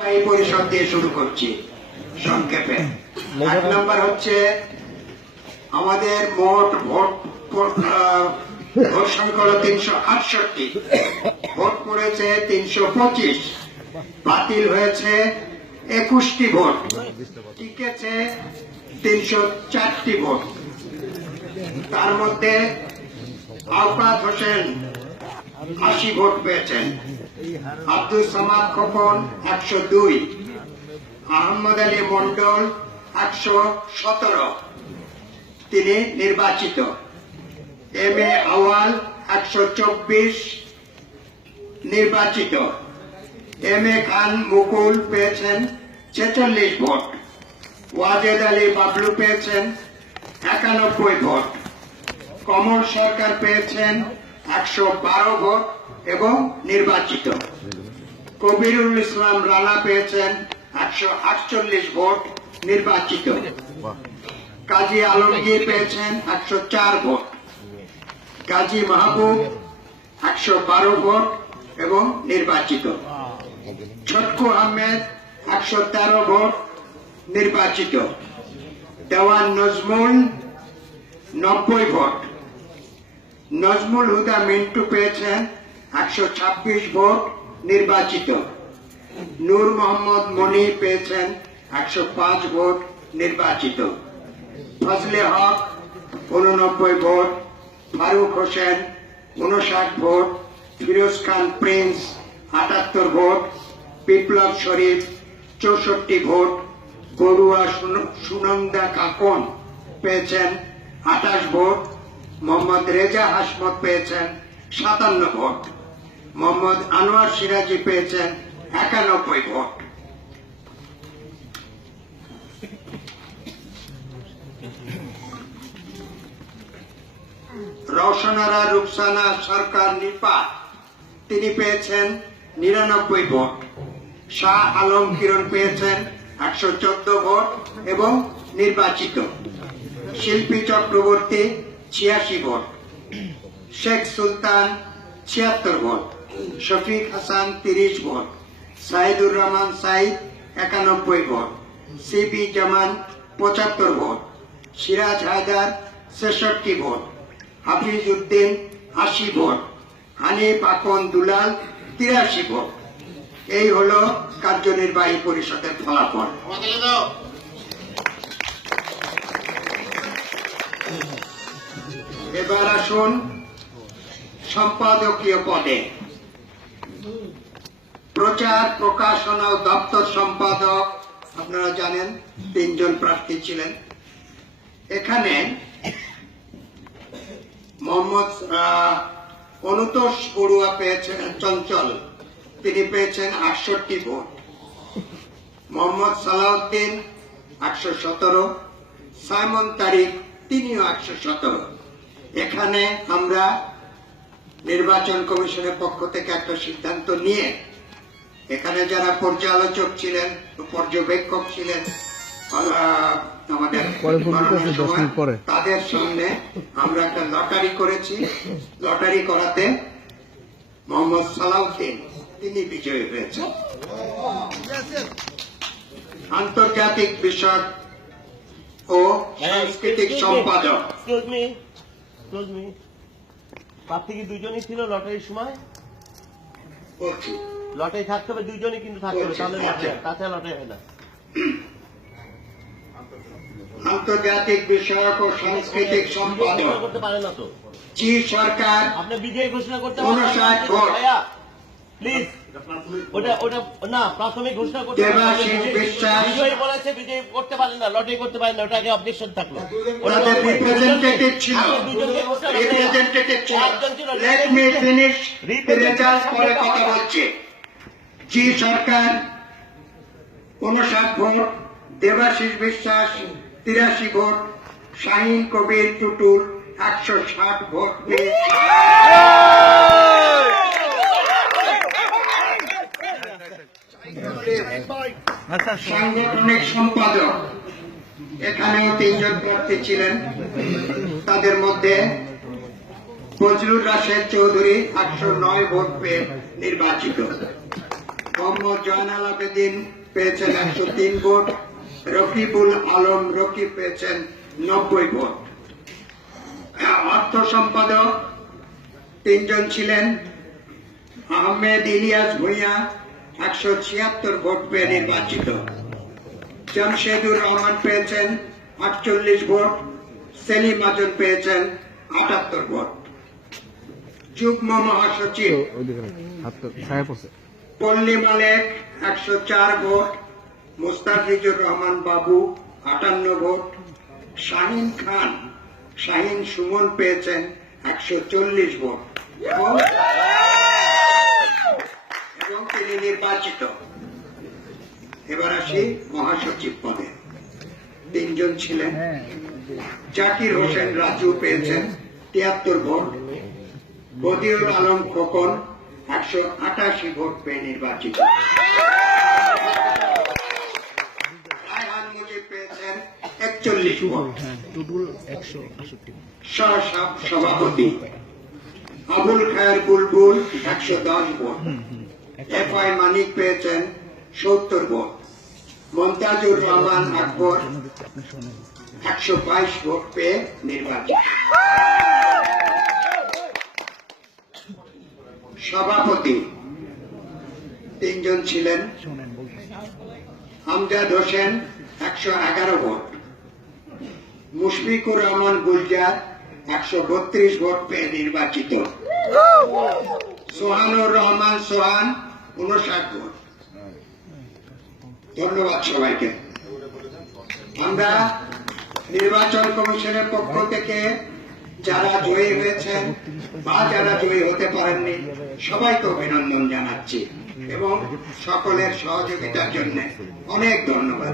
পরিষদ দিয়ে শুরু করছি সংক্ষেপে। 1 নম্বর হচ্ছে আমাদের মোট ভোট সংখ্যা হলো 368, ভোট পড়েছে 325, বাতিল হয়েছে 21টি ভোট, টিকেছে 304টি ভোট। তার মধ্যে আওকাত হোসেন 80 ভোট পেয়েছেন, আব্দুল সামাদ খোকন 102, আহমদ আলী মন্ডল 117, তিনি নির্বাচিত। এম এ আওয়াল 124 নির্বাচিত। এম এ খান মুকুল পেয়েছেন 46 ভোট, ওয়াজেদ আলী বাবলু পেয়েছেন 91 ভোট, কমল সরকার পেয়েছেন 112 ভোট এবং নির্বাচিত। কবিরুল ইসলাম রানা পেয়েছেন 148 ভোট, নির্বাচিত। কাজী আলমগীর পেয়েছেন 104 ভোট, কাজী মাহবুব 112 ভোট এবং নির্বাচিত। ছটকু আহমেদ 113 ভোট, নির্বাচিত। দেওয়ান নজমুল 90 ভোট, নজমুল হুদা মিন্টু পেয়েছেন 126 ভোট, নির্বাচিত। নূর মোহাম্মদ মনি পেয়েছেন 105 ভোট, নির্বাচিত। ফজলে হক 89 ভোট, ফারুক হোসেন 59 ভোট, ফিরোজ খান প্রিন্স 78 ভোট, বিপ্লব শরীফ 64 ভোট, বড়ুয়া সুনন্দা কাকন পেয়েছেন 28 ভোট, মোহাম্মদ রেজা হাসমত পেয়েছেন 57 ভোট, মোহাম্মদ আনোয়ার সিরাজি পেয়েছেন 91 ভোট। রওশনারা রুকসানা সরকার নিপা, তিনি পেয়েছেন 99 ভোট। শাহ আলম কিরণ পেয়েছেন 114 ভোট এবং নির্বাচিত। Shilpi Chakraborty 86 vote, Sheikh Sultan 76 vote, Shafiq Hasan 30 vote, Saidur Rahman Sayeed 91 vote, Sibi Zaman 75 vote, Siraj Haidar 66 vote, Hafiz Uddin 80 vote, Hanif Akon Dulal 83 vote. এই হলো কার্যনির্বাহী পরিষদের ফলাফল। এবার আসুন সম্পাদকীয় পদে। প্রচার প্রকাশনা ও দপ্তর সম্পাদক আপনারা জানেন 3 জন প্রার্থী ছিলেন। এখানে মোহাম্মদ অনুতোষ বড়ুয়া পেয়েছেন, চঞ্চল, তিনি পেয়েছেন 68 ভোট। মোহাম্মদ সালাউদ্দিন 117, সাইমন তারিক তিনিও 117। এখানে আমরা নির্বাচন কমিশনের পক্ষ থেকে একটা সিদ্ধান্ত নিয়ে এখানে যারা পর্যালোচক ছিলেন, পর্যবেক্ষক ছিলেন আমাদের তাদের সামনে আমরা একটা লটারি করেছি। লটারি করাতে মোহাম্মদ সালাউদ্দিন তিনি বিজয়ী হয়েছেন। আন্তর্জাতিক বিষয় ও সাংস্কৃতিক সম্পাদক। প্রার্থী কি 2জনই ছিল লটারির সময়? লটারি থাকতে হবে 2জনই কিন্তু থাকতে হবে, তাছাড়া লটারি হয় না। আন্তর্জাতিক বিষয়ক ও সাংস্কৃতিক সম্পাদক করতে পারে না তো জি সরকার, আপনি বিজয়ী ঘোষণা করতে 59 ভোট। প্লিজ ওটা ওটা না, প্রাথমিক ঘোষণা করতে বিজয়ী বলেছে, বিজয়ী করতে পারেন না, লটারি করতে পারেন না, ওটাকে অবজেকশন থাকলো। ওনাদের রিপ্রেজেন্টেটিভ ছিল, রিপ্রেজেন্টেটিভ ছিল। Let me finish the result, পরে কথা বলছি। জি সরকার 59 ভোট, দেবাশিস বিশ্বাস 83 ভোট, শাহিন কবির টুটুল 160 ভোট পেয়ে সাংগঠনিক সম্পাদক এখানেও 3 জন প্রার্থী ছিলেন। তাদের মধ্যে ফজলুর রাশেদ চৌধুরী 109 ভোট পেয়ে নির্বাচিত। মোহাম্মদ জয়নাল আবেদিন পেয়েছেন 103 ভোট, রকিবুল আলম রকিব পেয়েছেন 90 ভোট। অর্থ সম্পাদক 3 জন ছিলেন। আহমেদ ইলিয়াস ভূঁইয়া 176 ভোট পেয়ে নির্বাচিত। জামশেদুর রহমান পেয়েছেন 48 ভোট, সেলিম আজম পেয়েছেন 78 ভোট। যুগ্ম মহাসচিব পল্লী মালেক 104 ভোট, মুস্তাফিজুর রহমান বাবু 58 ভোট, শাহিন সুমন পেয়েছেন 140 ভোট এবং তিনি নির্বাচিত। এবার আসি মহাসচিব পদে 3 জন ছিলেন। জাকির হোসেন রাজু পেয়েছেন 73 ভোট, বদিউল আলম খোকন 188 ভোট পেয়ে নির্বাচিত। রায়হান মুজিব পেয়েছেন 41 ভোট। সভাপতি আবুল খায়ের বুলবুল 110 ভোট, এফআই মানিক পেয়েছেন 70 ভোট, মমতাজুর রহমান আকবর 122 ভোট পেয়ে নির্বাচিত। সভাপতি 3 জন ছিলেন। আমজাদ হোসেন 111 ভোট, মুশফিকুর রহমান গুলজার 132 ভোট পেয়ে নির্বাচিত। সোহানুর রহমান সোহান 59 ভোট। ধন্যবাদ সবাইকে। আমরা নির্বাচন কমিশনের পক্ষ থেকে যারা জয়ী হয়েছেন বা যারা জয়ী হতে পারেননি সবাইকে অভিনন্দন জানাচ্ছি এবং সকলের সহযোগিতার জন্য অনেক ধন্যবাদ।